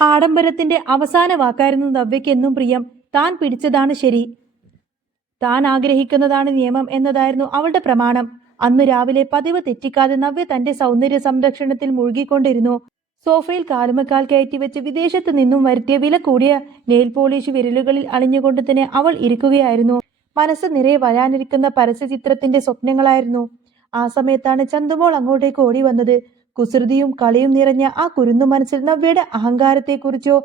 ആഡംബരത്തിന്റെ അവസാന വാക്കായിരുന്നു നവ്യയ്ക്ക് എന്നും പ്രിയം. താൻ പിടിച്ചതാണ് ശരി, താൻ ആഗ്രഹിക്കുന്നതാണ് നിയമം എന്നതായിരുന്നു അവളുടെ പ്രമാണം. അന്ന് രാവിലെ പതിവ് തെറ്റിക്കാതെ നവ്യ തന്റെ സൗന്ദര്യ സംരക്ഷണത്തിൽ മുഴുകിക്കൊണ്ടിരുന്നു. സോഫയിൽ കാലുമക്കാൽ കയറ്റിവെച്ച് വിദേശത്ത് നിന്നും വരുത്തിയ വില കൂടിയ നെയിൽ പോളിഷ് വിരലുകളിൽ അണിഞ്ഞുകൊണ്ട് തന്നെ അവൾ ഇരിക്കുകയായിരുന്നു. മനസ്സ് നിറയെ വരാനിരിക്കുന്ന പരസ്യചിത്രത്തിന്റെ സ്വപ്നങ്ങളായിരുന്നു. ആ സമയത്താണ് ചന്തുമോൾ അങ്ങോട്ടേക്ക് ഓടി വന്നത്. കുസൃതിയും കളിയും നിറഞ്ഞ ആ കുരുന്നു മനസ്സിൽ നവ്യയുടെ അഹങ്കാരത്തെക്കുറിച്ചോ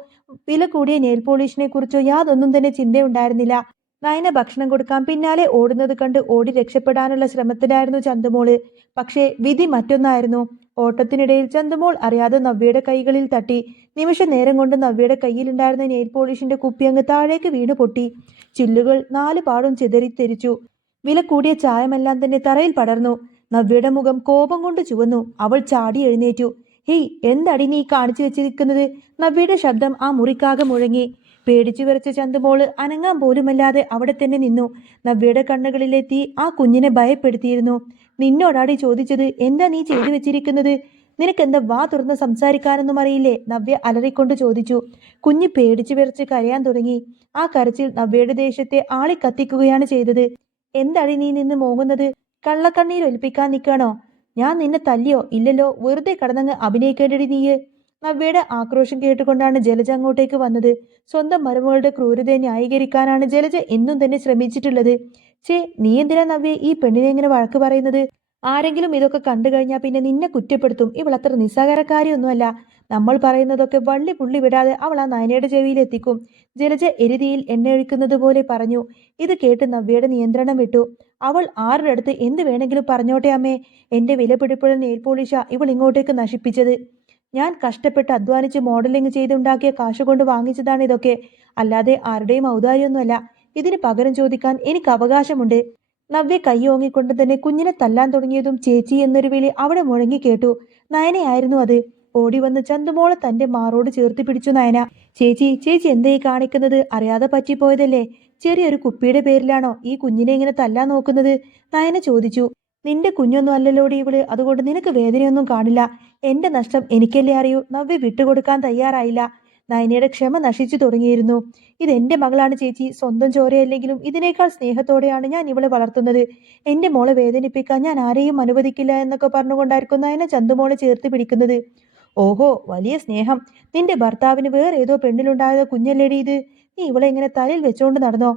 വില കൂടിയ നെയിൽ പോളിഷിനെ കുറിച്ചോ യാതൊന്നും തന്നെ ചിന്തയുണ്ടായിരുന്നില്ല. നയന ഭക്ഷണം കൊടുക്കാൻ പിന്നാലെ ഓടുന്നത് കണ്ട് ഓടി രക്ഷപ്പെടാനുള്ള ശ്രമത്തിലായിരുന്നു ചന്തുമോള്. പക്ഷേ വിധി മറ്റൊന്നായിരുന്നു. ഓട്ടത്തിനിടയിൽ ചന്തുമോൾ അറിയാതെ നവ്യയുടെ കൈകളിൽ തട്ടി. നിമിഷ നേരം കൊണ്ട് നവ്യയുടെ കയ്യിലുണ്ടായിരുന്ന നെയിൽ പോളിഷിന്റെ കുപ്പി അങ്ങ് താഴേക്ക് വീണു പൊട്ടി. ചില്ലുകൾ നാല് പാടും ചിതറിത്തെറിച്ചു. വില കൂടിയ ചായമെല്ലാം തന്നെ തറയിൽ പടർന്നു. നവ്യയുടെ മുഖം കോപം കൊണ്ട് ചുവന്നു. അവൾ ചാടി എഴുന്നേറ്റു. ഹേയ്, എന്തടി നീ കാണിച്ചു വെച്ചിരിക്കുന്നത്? നവ്യയുടെ ശബ്ദം ആ മുറിക്കാകെ മുഴങ്ങി. പേടിച്ചു വിറച്ച ചന്തുമോള് അനങ്ങാൻ പോലുമല്ലാതെ അവിടെ തന്നെ നിന്നു. നവ്യയുടെ കണ്ണുകളിലെ തീ ആ കുഞ്ഞിനെ ഭയപ്പെടുത്തിയിരുന്നു. നിന്നോടാടി ചോദിച്ചത്, എന്താ നീ ചെയ്തു വെച്ചിരിക്കുന്നത്? നിനക്കെന്താ വാ തുറന്ന് സംസാരിക്കാനൊന്നും അറിയില്ലേ? നവ്യ അലറിക്കൊണ്ട് ചോദിച്ചു. കുഞ്ഞ് പേടിച്ചു വിറച്ച് കരയാൻ തുടങ്ങി. ആ കരച്ചിൽ നവ്യയുടെ ദേഷ്യത്തെ ആളിക്കത്തിക്കുകയാണ് ചെയ്തത്. എന്താടി നീ നിന്ന് മോങ്ങുന്നത്? കള്ളക്കണ്ണീരൊലിപ്പിക്കാൻ നിൽക്കാണോ? ഞാൻ നിന്നെ തല്ലിയോ? ഇല്ലല്ലോ, വെറുതെ കടന്നങ്ങ് അഭിനയിക്കേണ്ടടി നീയ്. നവ്യയുടെ ആക്രോശം കേട്ടുകൊണ്ടാണ് ജലജ അങ്ങോട്ടേക്ക് വന്നത്. സ്വന്തം മരുമകളുടെ ക്രൂരതയെ ന്യായീകരിക്കാനാണ് ജലജ എന്നും തന്നെ ശ്രമിച്ചിട്ടുള്ളത്. നീ എന്തിനാ നവ്യ ഈ പെണ്ണിനെ ഇങ്ങനെ വഴക്ക് പറയുന്നത്? ആരെങ്കിലും ഇതൊക്കെ കണ്ടു കഴിഞ്ഞാൽ പിന്നെ നിന്നെ കുറ്റപ്പെടുത്തും. ഇവളത്ര നിസ്സാരക്കാരിയൊന്നുമല്ല. നമ്മൾ പറയുന്നതൊക്കെ വള്ളി പുള്ളി വിടാതെ അവൾ ആ നയനയുടെ ചെവിയിൽ എത്തിക്കും. ജലജ എരുതിയിൽ എണ്ണയൊഴിക്കുന്നത് പോലെ പറഞ്ഞു. ഇത് കേട്ട് നവ്യയുടെ നിയന്ത്രണം വിട്ടു. അവൾ ആരുടെ അടുത്ത് എന്ത് വേണമെങ്കിലും പറഞ്ഞോട്ടെ അമ്മേ. എന്റെ വിലപിടിപ്പുള്ള നെയിൽ പോളിഷാ ഇവൾ ഇങ്ങോട്ടേക്ക് നശിപ്പിച്ചത്. ഞാൻ കഷ്ടപ്പെട്ട് അധ്വാനിച്ച് മോഡലിംഗ് ചെയ്തുണ്ടാക്കിയ കാശുകൊണ്ട് വാങ്ങിച്ചതാണ് ഇതൊക്കെ. അല്ലാതെ ആരുടെയും ഔദാര്യമൊന്നുമല്ല. ഇതിന് പകരം ചോദിക്കാൻ എനിക്ക് അവകാശമുണ്ട്. നവ്യ കൈയോങ്ങിക്കൊണ്ട് തന്നെ കുഞ്ഞിനെ തല്ലാൻ തുടങ്ങിയതും ചേച്ചി എന്നൊരു വിളി അവിടെ മുഴങ്ങി കേട്ടു. നയനയായിരുന്നു അത്. ഓടി വന്ന് ചന്തുമോളെ തന്റെ മാറോട് ചേർത്ത് പിടിച്ചു നയന. ചേച്ചി, ചേച്ചി എന്തേ കാണിക്കുന്നത്? അറിയാതെ പറ്റിപ്പോയതല്ലേ. ചെറിയൊരു കുപ്പിയുടെ പേരിലാണോ ഈ കുഞ്ഞിനെ ഇങ്ങനെ തല്ലാൻ നോക്കുന്നത്? നയന ചോദിച്ചു. നിന്റെ കുഞ്ഞൊന്നും അല്ലല്ലോടി ഇവള്, അതുകൊണ്ട് നിനക്ക് വേദനയൊന്നും കാണില്ല. എന്റെ നഷ്ടം എനിക്കല്ലേ അറിയൂ. നവ്യ വിട്ടുകൊടുക്കാൻ തയ്യാറായില്ല. നയനയുടെ ക്ഷമ നശിച്ചു തുടങ്ങിയിരുന്നു. ഇതെന്റെ മകളാണ് ചേച്ചി. സ്വന്തം ചോരയല്ലെങ്കിലും ഇതിനേക്കാൾ സ്നേഹത്തോടെയാണ് ഞാൻ ഇവളെ വളർത്തുന്നത്. എന്റെ മോളെ വേദനിപ്പിക്കാൻ ഞാൻ ആരെയും അനുവദിക്കില്ല എന്നൊക്കെ പറഞ്ഞുകൊണ്ടായിരിക്കും നയന ചന്തുമോളെ ചേർത്ത് പിടിക്കുന്നത്. ഓഹോ, വലിയ സ്നേഹം. നിന്റെ ഭർത്താവിന് വേറെ ഏതോ പെണ്ണിലുണ്ടായ കുഞ്ഞല്ലേടി ഇത്? നീ ഇവളെ ഇങ്ങനെ തലയിൽ വെച്ചോണ്ട് നടന്നോ?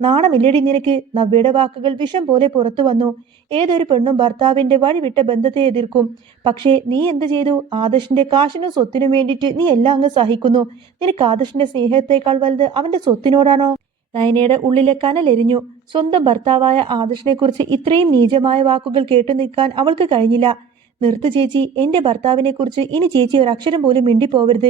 നാണമില്ലടി നിനക്ക്? നവ്യയുടെ വാക്കുകൾ വിഷം പോലെ പുറത്തു വന്നു. ഏതൊരു പെണ്ണും ഭർത്താവിന്റെ വഴിവിട്ട ബന്ധത്തെ എതിർക്കും. പക്ഷേ നീ എന്ത് ചെയ്തു? ആദർശിന്റെ കാശിനും സ്വത്തിനും വേണ്ടിയിട്ട് നീ എല്ലാം അങ്ങ് സഹിക്കുന്നു. നിനക്ക് ആദർശിന്റെ സ്നേഹത്തെക്കാൾ വലുത് അവന്റെ സ്വത്തിനോടാണോ? നയനയുടെ ഉള്ളിലെ കനലെരിഞ്ഞു. സ്വന്തം ഭർത്താവായ ആദർശിനെ കുറിച്ച് ഇത്രയും നീചമായ വാക്കുകൾ കേട്ടു നിൽക്കാൻ അവൾക്ക് കഴിഞ്ഞില്ല. നിർത്തു ചേച്ചി. എന്റെ ഭർത്താവിനെ കുറിച്ച് ഇനി ചേച്ചി ഒരക്ഷരം പോലും മിണ്ടിപ്പോവരുത്.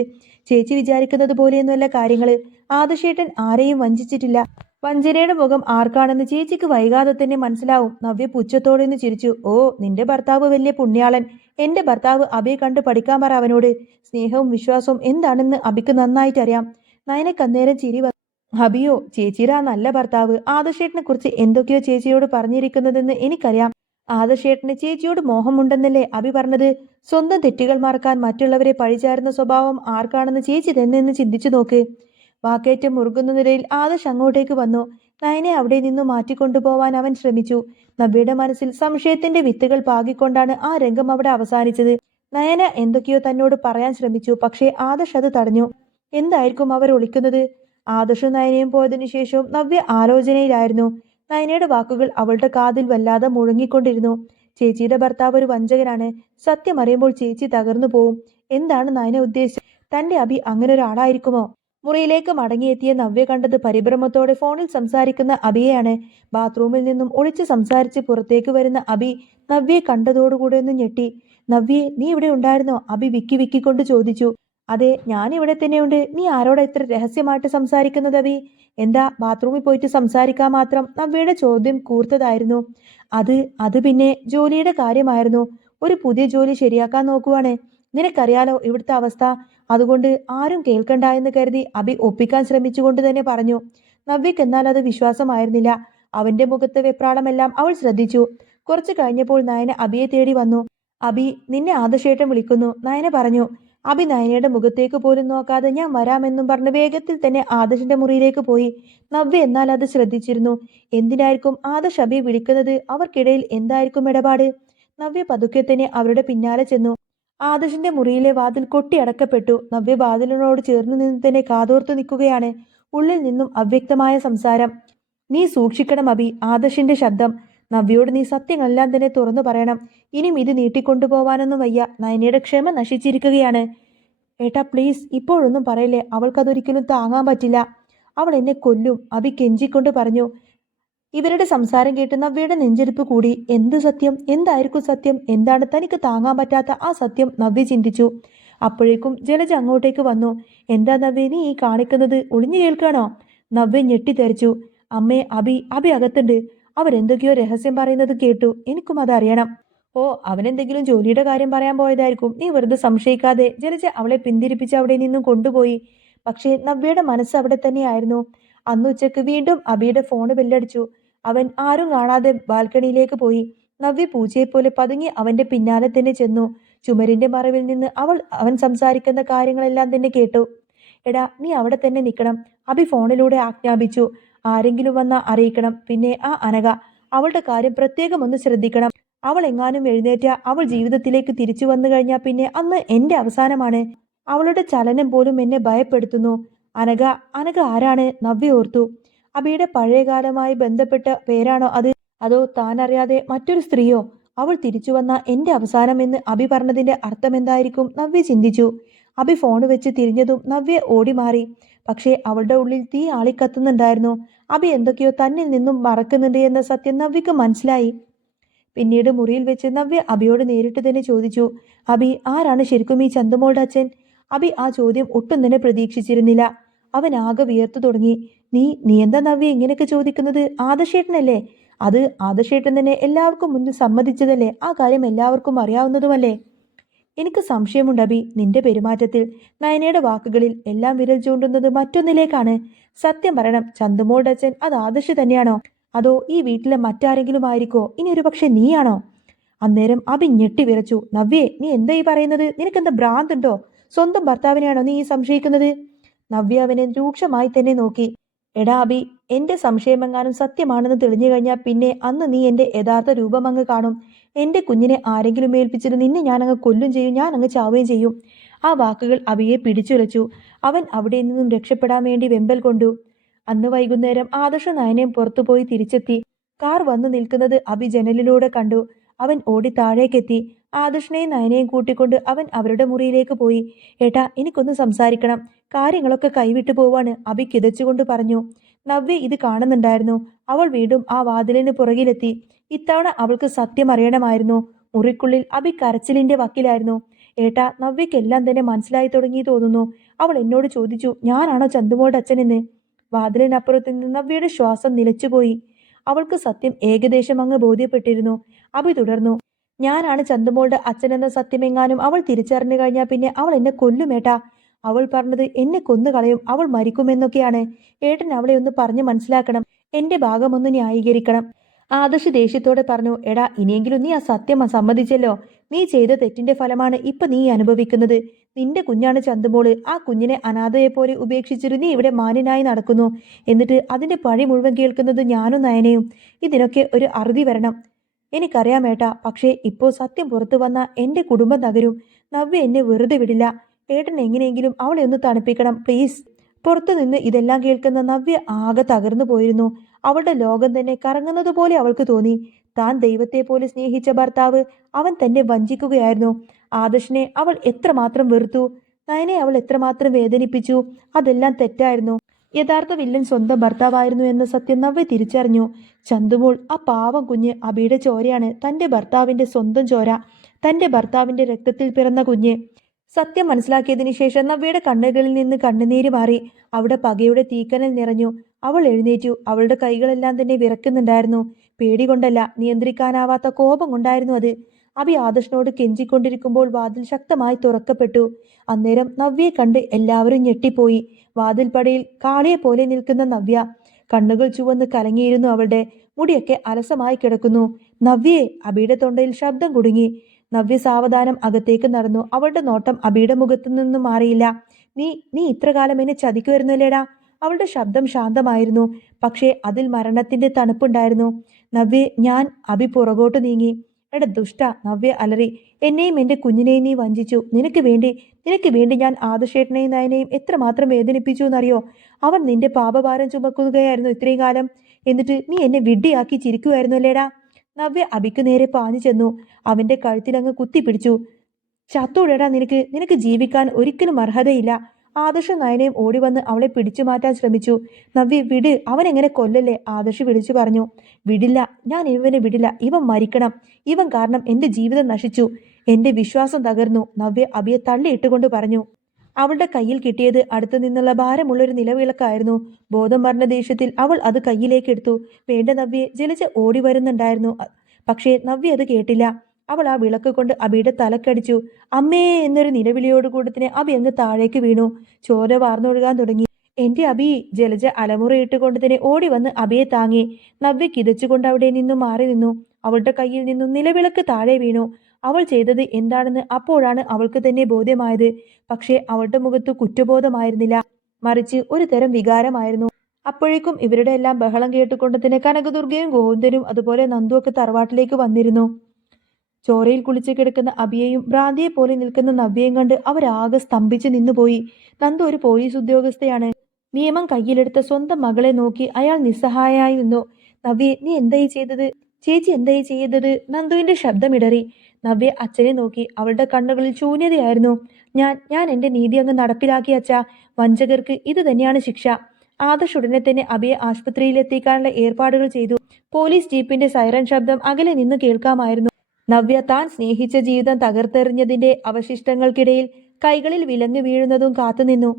ചേച്ചി വിചാരിക്കുന്നത് പോലെയൊന്നുമല്ല കാര്യങ്ങള്. ആദർശേട്ടൻ ആരെയും വഞ്ചിച്ചിട്ടില്ല. വഞ്ചനയുടെ മുഖം ആർക്കാണെന്ന് ചേച്ചിക്ക് വൈകാതെ തന്നെ മനസ്സിലാവും. നവ്യ പുച്ഛത്തോടെ ഒന്ന് ചിരിച്ചു. ഓ, നിന്റെ ഭർത്താവ് വലിയ പുണ്യാളൻ. എന്റെ ഭർത്താവ് അബിയെ കണ്ട് പഠിക്കാൻ പറ അവനോട്. സ്നേഹവും വിശ്വാസവും എന്താണെന്ന് അബിക്ക് നന്നായിട്ടറിയാം. നയനക്കന്നേരം ചിരി വന്നു. അബിയോ? ചേച്ചിയുടെ ആ നല്ല ഭർത്താവ് ആദർശേട്ടനെ കുറിച്ച് എന്തൊക്കെയോ ചേച്ചിയോട് പറഞ്ഞിരിക്കുന്നതെന്ന് എനിക്കറിയാം. ആദർശേട്ടന് ചേച്ചിയോട് മോഹമുണ്ടെന്നല്ലേ അബി പറഞ്ഞത്? സ്വന്തം തെറ്റുകൾ മറക്കാൻ മറ്റുള്ളവരെ പഴിചാരുന്ന സ്വഭാവം ആർക്കാണെന്ന് ചേച്ചി തന്നെ ചിന്തിച്ചു നോക്ക്. വാക്കേറ്റം മുറുകുന്ന നിലയിൽ ആദർശ് അങ്ങോട്ടേക്ക് വന്നു. നയനെ അവിടെ നിന്നു മാറ്റിക്കൊണ്ടുപോവാൻ അവൻ ശ്രമിച്ചു. നബിയുടെ മനസ്സിൽ സംശയത്തിന്റെ വിത്തുകൾ പാകിക്കൊണ്ടാണ് ആ രംഗം അവിടെ അവസാനിച്ചത്. നയന എന്തൊക്കെയോ തന്നോട് പറയാൻ ശ്രമിച്ചു. പക്ഷേ ആദർശ് അത് തടഞ്ഞു. എന്തായിരിക്കും അവർ ഒളിക്കുന്നത്? ആദർശും നയനയും പോയതിനു ശേഷവും നവ്യ ആലോചനയിലായിരുന്നു. നയനയുടെ വാക്കുകൾ അവളുടെ കാതിൽ വല്ലാതെ മുഴങ്ങിക്കൊണ്ടിരുന്നു. ചേച്ചിയുടെ ഭർത്താവ് ഒരു വഞ്ചകനാണ്. സത്യം അറിയുമ്പോൾ ചേച്ചി തകർന്നു പോവും. എന്താണ് നയന ഉദ്ദേശിച്ചത്? തന്റെ അബി അങ്ങനെ ഒരാളായിരിക്കുമോ? മുറിയിലേക്ക് മടങ്ങിയെത്തിയ നവ്യ കണ്ടത് പരിഭ്രമത്തോടെ ഫോണിൽ സംസാരിക്കുന്ന അബിയെയാണ്. ബാത്റൂമിൽ നിന്നും ഒളിച്ച് സംസാരിച്ച് പുറത്തേക്ക് വരുന്ന അബി നവ്യയെ കണ്ടതോടുകൂടെ ഒന്ന് ഞെട്ടി. നവ്യേ, നീ ഇവിടെ ഉണ്ടായിരുന്നോ? അബി വിക്കിക്കൊണ്ട് ചോദിച്ചു. അതെ, ഞാൻ ഇവിടെ തന്നെയുണ്ട്. നീ ആരോടാ ഇത്ര രഹസ്യമായിട്ട് സംസാരിക്കുന്നത് അബി? എന്താ, ബാത്റൂമിൽ പോയിട്ട് സംസാരിക്കാൻ മാത്രം? നവ്യയുടെ ചോദ്യം കൂർത്തതായിരുന്നു. അത് പിന്നെ ജോലിയുടെ കാര്യമായിരുന്നു. ഒരു പുതിയ ജോലി ശരിയാക്കാൻ നോക്കുവാണ്. നിനക്കറിയാലോ ഇവിടുത്തെ അവസ്ഥ. അതുകൊണ്ട് ആരും കേൾക്കണ്ട എന്ന് കരുതി അബി ഒപ്പിക്കാൻ ശ്രമിച്ചുകൊണ്ട് തന്നെ പറഞ്ഞു. നവ്യക്ക് എന്നാൽ അത് വിശ്വാസമായിരുന്നില്ല. അവന്റെ മുഖത്തെ വെപ്രാളമെല്ലാം അവൾ ശ്രദ്ധിച്ചു. കുറച്ചു കഴിഞ്ഞപ്പോൾ നയന അബിയെ തേടി വന്നു. അബി, നിന്നെ ആദർശേട്ടൻ വിളിക്കുന്നു, നയന പറഞ്ഞു. അഭി നയനയുടെ മുഖത്തേക്ക് പോലും നോക്കാതെ ഞാൻ വരാമെന്നും പറഞ്ഞ് വേഗത്തിൽ തന്നെ ആദർശിന്റെ മുറിയിലേക്ക് പോയി. നവ്യ എന്നാൽ അത് ശ്രദ്ധിച്ചിരുന്നു. എന്തിനായിരിക്കും ആദർശ് അഭിയെ വിളിക്കുന്നത്? അവർക്കിടയിൽ എന്തായിരിക്കും ഇടപാട്? നവ്യ പതുക്കെ തന്നെ അവരുടെ പിന്നാലെ ചെന്നു. ആദർശിന്റെ മുറിയിലെ വാതിൽ കൊട്ടിയടക്കപ്പെട്ടു. നവ്യ വാതിലിനോട് ചേർന്ന് നിന്ന് തന്നെ കാതോർത്തു നിൽക്കുകയാണ്. ഉള്ളിൽ നിന്നും അവ്യക്തമായ സംസാരം. നീ സൂക്ഷിക്കണം അഭി. ആദർശിന്റെ ശബ്ദം. നവ്യയോട് നീ സത്യങ്ങളെല്ലാം തന്നെ തുറന്നു പറയണം. ഇനിയും ഇത് നീട്ടിക്കൊണ്ടുപോവാനൊന്നും വയ്യ. നയനയുടെ ക്ഷമ നശിച്ചിരിക്കുകയാണ്. ഏട്ടാ പ്ലീസ്, ഇപ്പോഴൊന്നും പറയില്ലേ. അവൾക്കതൊരിക്കലും താങ്ങാൻ പറ്റില്ല. അവൾ എന്നെ കൊല്ലും. അഭി കെഞ്ചിക്കൊണ്ട് പറഞ്ഞു. ഇവരുടെ സംസാരം കേട്ട് നവ്യയുടെ നെഞ്ചെടുപ്പ് കൂടി. എന്ത് സത്യം? എന്തായിരിക്കും സത്യം? എന്താണ് തനിക്ക് താങ്ങാൻ പറ്റാത്ത ആ സത്യം? നവ്യ ചിന്തിച്ചു. അപ്പോഴേക്കും ജലജ അങ്ങോട്ടേക്ക് വന്നു. എന്താ നവ്യ നീ ഈ കാണിക്കുന്നത്? ഒളിഞ്ഞു കേൾക്കാണോ? നവ്യ ഞെട്ടിത്തെറിച്ചു. അമ്മേ, അഭി അകത്തുണ്ട്. അവരെന്തൊക്കെയോ രഹസ്യം പറയുന്നത് കേട്ടു. എനിക്കും അതറിയണം. ഓ, അവനെന്തെങ്കിലും ജോലിയുടെ കാര്യം പറയാൻ പോയതായിരിക്കും. നീ വെറുതെ സംശയിക്കാതെ. ജലജ അവളെ പിന്തിരിപ്പിച്ച് അവിടെ നിന്നും കൊണ്ടുപോയി. പക്ഷേ നവ്യയുടെ മനസ്സ് അവിടെ തന്നെയായിരുന്നു. അന്ന് ഉച്ചക്ക് വീണ്ടും അഭിയുടെ ഫോണ് ബെല്ലടിച്ചു. അവൻ ആരും കാണാതെ ബാൽക്കണിയിലേക്ക് പോയി. നവ്യ പൂച്ചയെപ്പോലെ പതുങ്ങി അവന്റെ പിന്നാലെ തന്നെ ചെന്നു. ചുമരിന്റെ മറവിൽ നിന്ന് അവൻ സംസാരിക്കുന്ന കാര്യങ്ങളെല്ലാം തന്നെ കേട്ടു. എടാ, നീ അവിടെ തന്നെ നിൽക്കണം, അഭി ഫോണിലൂടെ ആജ്ഞാപിച്ചു. ആരെങ്കിലും വന്നാ അറിയിക്കണം. പിന്നെ ആ അനഘ, അവളുടെ കാര്യം പ്രത്യേകം ഒന്ന് ശ്രദ്ധിക്കണം. അവൾ എങ്ങാനും എഴുന്നേറ്റ അവൾ ജീവിതത്തിലേക്ക് തിരിച്ചു വന്നു കഴിഞ്ഞാൽ പിന്നെ അന്ന് എന്റെ അവസാനമാണ്. അവളുടെ ചലനം പോലും എന്നെ ഭയപ്പെടുത്തുന്നു. അനഘ അനഘ ആരാണ്? നവ്യ ഓർത്തു. അബിയുടെ പഴയകാലമായി ബന്ധപ്പെട്ട പേരാണോ അത്? അതോ താൻ അറിയാതെ മറ്റൊരു സ്ത്രീയോ? അവൾ തിരിച്ചു വന്ന എന്റെ അവസാനം എന്ന് അബി പറഞ്ഞതിന്റെ അർത്ഥം എന്തായിരിക്കും? നവ്യ ചിന്തിച്ചു. അബി ഫോൺ വെച്ച് തിരിഞ്ഞതും നവ്യ ഓടി മാറി. പക്ഷേ അവളുടെ ഉള്ളിൽ തീ ആളിക്കത്തുന്നുണ്ടായിരുന്നു. അബി എന്തൊക്കെയോ തന്നിൽ നിന്നും മറക്കുന്നുണ്ട് എന്ന സത്യം നവ്യക്ക് മനസ്സിലായി. പിന്നീട് മുറിയിൽ വെച്ച് നവ്യ അബിയോട് നേരിട്ട് തന്നെ ചോദിച്ചു. അബി, ആരാണ് ശരിക്കും ഈ ചന്തുമോളുടെ അച്ഛൻ? അബി ആ ചോദ്യം ഒട്ടും തന്നെ പ്രതീക്ഷിച്ചിരുന്നില്ല. അവൻ ആകെ വിയർത്തു തുടങ്ങി. നീ എന്താ നവ്യ ഇങ്ങനെയൊക്കെ ചോദിക്കുന്നത്? ആദർശേട്ടനല്ലേ? അത് ആദർശേട്ടൻ തന്നെ എല്ലാവർക്കും മുന്നിൽ സമ്മതിച്ചതല്ലേ? ആ കാര്യം എല്ലാവർക്കും അറിയാവുന്നതുമല്ലേ? എനിക്ക് സംശയമുണ്ട് അബി, നിന്റെ പെരുമാറ്റത്തിൽ, നയനയുടെ വാക്കുകളിൽ എല്ലാം വിരൽ ചൂണ്ടുന്നത് മറ്റൊന്നിലേക്കാണ്. സത്യം പറയണം, ചന്തുമോളുടെ അച്ഛൻ അത് ആദർശ് തന്നെയാണോ? അതോ ഈ വീട്ടിലെ മറ്റാരെങ്കിലും ആയിരിക്കോ? ഇനി ഒരു പക്ഷെ നീയാണോ? അന്നേരം അബി ഞെട്ടി വിറച്ചു. നവ്യേ, നീ എന്താ ഈ പറയുന്നത്? നിനക്കെന്താ ഭ്രാന്തുണ്ടോ? സ്വന്തം ഭർത്താവിനെയാണോ നീ ഈ സംശയിക്കുന്നത്? നവ്യ അവനെ രൂക്ഷമായി തന്നെ നോക്കി. എടാ അബി, എന്റെ സംശയമെങ്ങാനും സത്യമാണെന്ന് തെളിഞ്ഞു കഴിഞ്ഞാൽ പിന്നെ അന്ന് നീ എന്റെ യഥാർത്ഥ രൂപം അങ്ങ് കാണും. എന്റെ കുഞ്ഞിനെ ആരെങ്കിലും ഏൽപ്പിച്ചിട്ട് നിന്നെ ഞാൻ അങ്ങ് കൊല്ലും ചെയ്യും, ഞാൻ അങ്ങ് ചാവുകയും ചെയ്യും. ആ വാക്കുകൾ അബിയെ പിടിച്ചുലച്ചു. അവൻ അവിടെ നിന്നും രക്ഷപ്പെടാൻ വേണ്ടി വെമ്പൽ കൊണ്ടു. അന്ന് വൈകുന്നേരം ആദർശ നയനയും പുറത്തുപോയി തിരിച്ചെത്തി. കാർ വന്നു നിൽക്കുന്നത് അബി ജനലിലൂടെ കണ്ടു. അവൻ ഓടി താഴേക്കെത്തി. ആദർശനെയും നയനയും കൂട്ടിക്കൊണ്ട് അവൻ അവരുടെ മുറിയിലേക്ക് പോയി. ഏട്ടാ, എനിക്കൊന്ന് സംസാരിക്കണം. കാര്യങ്ങളൊക്കെ കൈവിട്ടു പോവാണ്, അബി കിതച്ചുകൊണ്ട് പറഞ്ഞു. നവ്യ ഇത് കാണുന്നുണ്ടായിരുന്നു. അവൾ വീണ്ടും ആ വാതിലിന് പുറകിലെത്തി. ഇത്തവണ അവൾക്ക് സത്യം അറിയണമായിരുന്നു. മുറിക്കുള്ളിൽ അബി കരച്ചിലിന്റെ വക്കിലായിരുന്നു. ഏട്ടാ, നവ്യക്കെല്ലാം തന്നെ മനസ്സിലായി തുടങ്ങി തോന്നുന്നു. അവൾ എന്നോട് ചോദിച്ചു, ഞാനാണോ ചന്തുമോളുടെ അച്ഛനെന്ന്. വാതിലിനപ്പുറത്ത് നിന്ന് നവ്യയുടെ ശ്വാസം നിലച്ചുപോയി. അവൾക്ക് സത്യം ഏകദേശം അങ്ങ് ബോധ്യപ്പെട്ടിരുന്നു. അഭി തുടർന്നു. ഞാനാണ് ചന്തുമോളുടെ അച്ഛനെന്ന സത്യമെങ്ങാനും അവൾ തിരിച്ചറിഞ്ഞു കഴിഞ്ഞാൽ പിന്നെ അവൾ എന്നെ കൊല്ലുമേട്ടാ. അവൾ പറഞ്ഞത് എന്നെ കൊന്നുകളയും, അവൾ മരിക്കുമെന്നൊക്കെയാണ്. ഏട്ടൻ അവളെ ഒന്ന് പറഞ്ഞു മനസ്സിലാക്കണം. എന്റെ ഭാഗമൊന്ന് ന്യായീകരിക്കണം. ആദർശ് ദേഷ്യത്തോടെ പറഞ്ഞു. എടാ, ഇനിയെങ്കിലും നീ ആ സത്യം സമ്മതിച്ചല്ലോ. നീ ചെയ്ത തെറ്റിന്റെ ഫലമാണ് ഇപ്പൊ നീ അനുഭവിക്കുന്നത്. നിന്റെ കുഞ്ഞാണ് ചന്തുമോള്. ആ കുഞ്ഞിനെ അനാഥയെപ്പോലെ ഉപേക്ഷിച്ചിട്ട് നീ ഇവിടെ മാന്യനായി നടക്കുന്നു. എന്നിട്ട് അതിന്റെ പഴി മുഴുവൻ കേൾക്കുന്നത് ഞാനും നയനയും. ഇതിനൊക്കെ ഒരു അറുതി വരണം. എനിക്കറിയാം ഏട്ടാ, പക്ഷേ ഇപ്പോൾ സത്യം പുറത്തു വന്ന എന്റെ കുടുംബം തകരും. നവ്യ എന്നെ വെറുതെ വിടില്ല. ഏട്ടൻ എങ്ങനെയെങ്കിലും അവളെ ഒന്ന് തണുപ്പിക്കണം പ്ലീസ്. പുറത്തുനിന്ന് ഇതെല്ലാം കേൾക്കുന്ന നവ്യ ആകെ തകർന്നു പോയിരുന്നു. അവളുടെ ലോകം തന്നെ കറങ്ങുന്നത് പോലെ അവൾക്ക് തോന്നി. താൻ ദൈവത്തെ പോലെ സ്നേഹിച്ച ഭർത്താവ് അവൻ തന്നെ വഞ്ചിക്കുകയായിരുന്നു. ആദർശിനെ അവൾ എത്രമാത്രം വെറുത്തു. നയനെ അവൾ എത്രമാത്രം വേദനിപ്പിച്ചു. അതെല്ലാം തെറ്റായിരുന്നു. യഥാർത്ഥ വില്ലൻ സ്വന്തം ഭർത്താവായിരുന്നു എന്ന സത്യം നവ്യ തിരിച്ചറിഞ്ഞു. ചന്തുമോൾ, ആ പാവം കുഞ്ഞ് അബിയുടെ ചോരയാണ്. തന്റെ ഭർത്താവിന്റെ സ്വന്തം ചോര. തന്റെ ഭർത്താവിന്റെ രക്തത്തിൽ പിറന്ന കുഞ്ഞ്. സത്യം മനസ്സിലാക്കിയതിനു ശേഷം നവ്യയുടെ കണ്ണുകളിൽ നിന്ന് കണ്ണുനീര് മാറി. അവിടെ പകയുടെ തീക്കനൽ നിറഞ്ഞു. അവൾ എഴുന്നേറ്റു. അവളുടെ കൈകളെല്ലാം തന്നെ വിറക്കുന്നുണ്ടായിരുന്നു. പേടി കൊണ്ടല്ല, നിയന്ത്രിക്കാനാവാത്ത കോപം കൊണ്ടായിരുന്നു അത്. അബി ആദർശനോട് കെഞ്ചിക്കൊണ്ടിരിക്കുമ്പോൾ വാതിൽ ശക്തമായി തുറക്കപ്പെട്ടു. അന്നേരം നവ്യയെ കണ്ട് എല്ലാവരും ഞെട്ടിപ്പോയി. വാതിൽപ്പടിയിൽ കാളിയെ പോലെ നിൽക്കുന്ന നവ്യ. കണ്ണുകൾ ചുവന്ന് കലങ്ങിയിരുന്നു അവളുടെ. മുടിയൊക്കെ അലസമായി കിടക്കുന്നു. നവ്യയെ! അബിയുടെ തൊണ്ടയിൽ ശബ്ദം കുടുങ്ങി. നവ്യ സാവധാനം അകത്തേക്ക് നടന്നു. അവളുടെ നോട്ടം അബിയുടെ മുഖത്തു നിന്നും മാറിയില്ല. നീ നീ ഇത്ര കാലം എന്നെ ചതിക്കുമായിരുന്നല്ലേടാ. അവളുടെ ശബ്ദം ശാന്തമായിരുന്നു, പക്ഷേ അതിൽ മരണത്തിന്റെ തണുപ്പുണ്ടായിരുന്നു. നവ്യെ, ഞാൻ. അബി പുറകോട്ട് നീങ്ങി. എടാ ദുഷ്ട, നവ്യ അലറി. എന്നെയും എന്റെ കുഞ്ഞിനെയും നീ വഞ്ചിച്ചു. നിനക്ക് വേണ്ടി ഞാൻ ആദർശേട്ടനെയും നയനെയും എത്രമാത്രം വേദനിപ്പിച്ചു എന്നറിയോ? അവൻ നിന്റെ പാപഭാരം ചുമക്കുകയായിരുന്നു ഇത്രയും കാലം. എന്നിട്ട് നീ എന്നെ വിഡ്ഢിയാക്കി ചിരിക്കുമായിരുന്നു അല്ലേടാ. നവ്യ അബിക്ക് നേരെ പാഞ്ഞു ചെന്നു. അവന്റെ കഴുത്തിലങ്ങ് കുത്തിപ്പിടിച്ചു. ചത്തോടെടാ നിനക്ക് ജീവിക്കാൻ ഒരിക്കലും അർഹതയില്ല. ആദർശ് നയനയും ഓടി വന്ന് അവളെ പിടിച്ചു മാറ്റാൻ ശ്രമിച്ചു. നവ്യ, വിട്, അവൻ എങ്ങനെ കൊല്ലല്ലേ, ആദർശ് വിളിച്ചു പറഞ്ഞു. വിടില്ല, ഞാൻ ഇവനെ വിടില്ല. ഇവൻ മരിക്കണം. ഇവൻ കാരണം എന്റെ ജീവിതം നശിച്ചു. എന്റെ വിശ്വാസം തകർന്നു, നവ്യ അബിയെ തള്ളിയിട്ടുകൊണ്ട് പറഞ്ഞു. അവളുടെ കയ്യിൽ കിട്ടിയത് അടുത്തു നിന്നുള്ള ഭാരമുള്ളൊരു നിലവിളക്കായിരുന്നു. ബോധം മറന്ന ദേഷ്യത്തിൽ അവൾ അത് കയ്യിലേക്ക് എടുത്തു. വേണ്ട നവ്യെ, ജലജ ഓടി വരുന്നുണ്ടായിരുന്നു. പക്ഷേ നവ്യ അത് കേട്ടില്ല. അവൾ ആ വിളക്ക് കൊണ്ട് അബിയുടെ തലക്കടിച്ചു. അമ്മേ എന്നൊരു നിലവിളിയോടുകൂടി തന്നെ അബി അങ്ങ് താഴേക്ക് വീണു. ചോര വാർന്നൊഴുകാൻ തുടങ്ങി. എന്റെ അബി, ജലജ അലമുറയിട്ടുകൊണ്ട് തന്നെ ഓടി വന്ന് അബിയെ താങ്ങി. നവ്യ കിതച്ചുകൊണ്ട് അവിടെ നിന്നും മാറി നിന്നു. അവളുടെ കയ്യിൽ നിന്നും നിലവിളക്ക് താഴെ വീണു. അവൾ ചെയ്തത് എന്താണെന്ന് അപ്പോഴാണ് അവൾക്ക് തന്നെ ബോധ്യമായത്. പക്ഷേ അവളുടെ മുഖത്ത് കുറ്റബോധമായിരുന്നില്ല, മറിച്ച് ഒരു തരം വികാരമായിരുന്നു. അപ്പോഴേക്കും ഇവരുടെ എല്ലാം ബഹളം കേട്ടുകൊണ്ട് തന്നെ കനകദുർഗയും ഗോവിന്ദനും അതുപോലെ നന്ദുവൊക്കെ തറവാട്ടിലേക്ക് വന്നിരുന്നു. ചോരയിൽ കുളിച്ച് കിടക്കുന്ന അബിയെയും ഭ്രാന്തിയെ പോലെ നിൽക്കുന്ന നവ്യയും കണ്ട് അവരാകെ സ്തംഭിച്ച് നിന്നുപോയി. നന്ദു ഒരു പോലീസ് ഉദ്യോഗസ്ഥയാണ്. നിയമം കയ്യിലെടുത്ത സ്വന്തം മകളെ നോക്കി അയാൾ നിസ്സഹായനായി നിന്നു. നവ്യെ, നീ എന്തായി ചെയ്തത്? ചേച്ചി എന്തായി ചെയ്തത്? നന്ദുവിന്റെ ശബ്ദമിടറി. നവ്യ അച്ഛനെ നോക്കി. അവളുടെ കണ്ണുകളിൽ ശൂന്യതയായിരുന്നു. ഞാൻ എന്റെ നീതി അങ്ങ് നടപ്പിലാക്കി അച്ഛാ. വഞ്ചകർക്ക് ഇത് തന്നെയാണ് ശിക്ഷ. ആദർശ് ഉടനെ തന്നെ അബിയെ ആശുപത്രിയിൽ എത്തിക്കാനുള്ള ഏർപ്പാടുകൾ ചെയ്തു. പോലീസ് ജീപ്പിന്റെ സൈറൻ ശബ്ദം അകലെ നിന്ന് കേൾക്കാമായിരുന്നു. നവ്യ താൻ സ്നേഹിച്ച ജീവിതം തകർത്തെറിഞ്ഞതിന്റെ അവശിഷ്ടങ്ങൾക്കിടയിൽ കൈകളിൽ വിലങ്ങ് വീഴുന്നതും കാത്തുനിന്നു.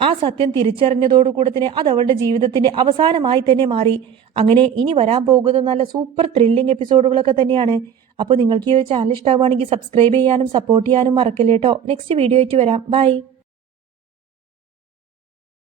ആ സത്യം തിരിച്ചറിഞ്ഞതോടുകൂടെ തന്നെ അത് അവളുടെ ജീവിതത്തിന്റെ അവസാനമായി തന്നെ മാറി. അങ്ങനെ ഇനി വരാൻ പോകുന്ന നല്ല സൂപ്പർ ത്രില്ലിംഗ് എപ്പിസോഡുകളൊക്കെ തന്നെയാണ്. അപ്പോൾ നിങ്ങൾക്ക് ഈ ഒരു ചാനൽ ഇഷ്ടമാവുകയാണെങ്കിൽ സബ്സ്ക്രൈബ് ചെയ്യാനും സപ്പോർട്ട് ചെയ്യാനും മറക്കല്ലേട്ടോ. നെക്സ്റ്റ് വീഡിയോ ആയിട്ട് വരാം. ബൈ.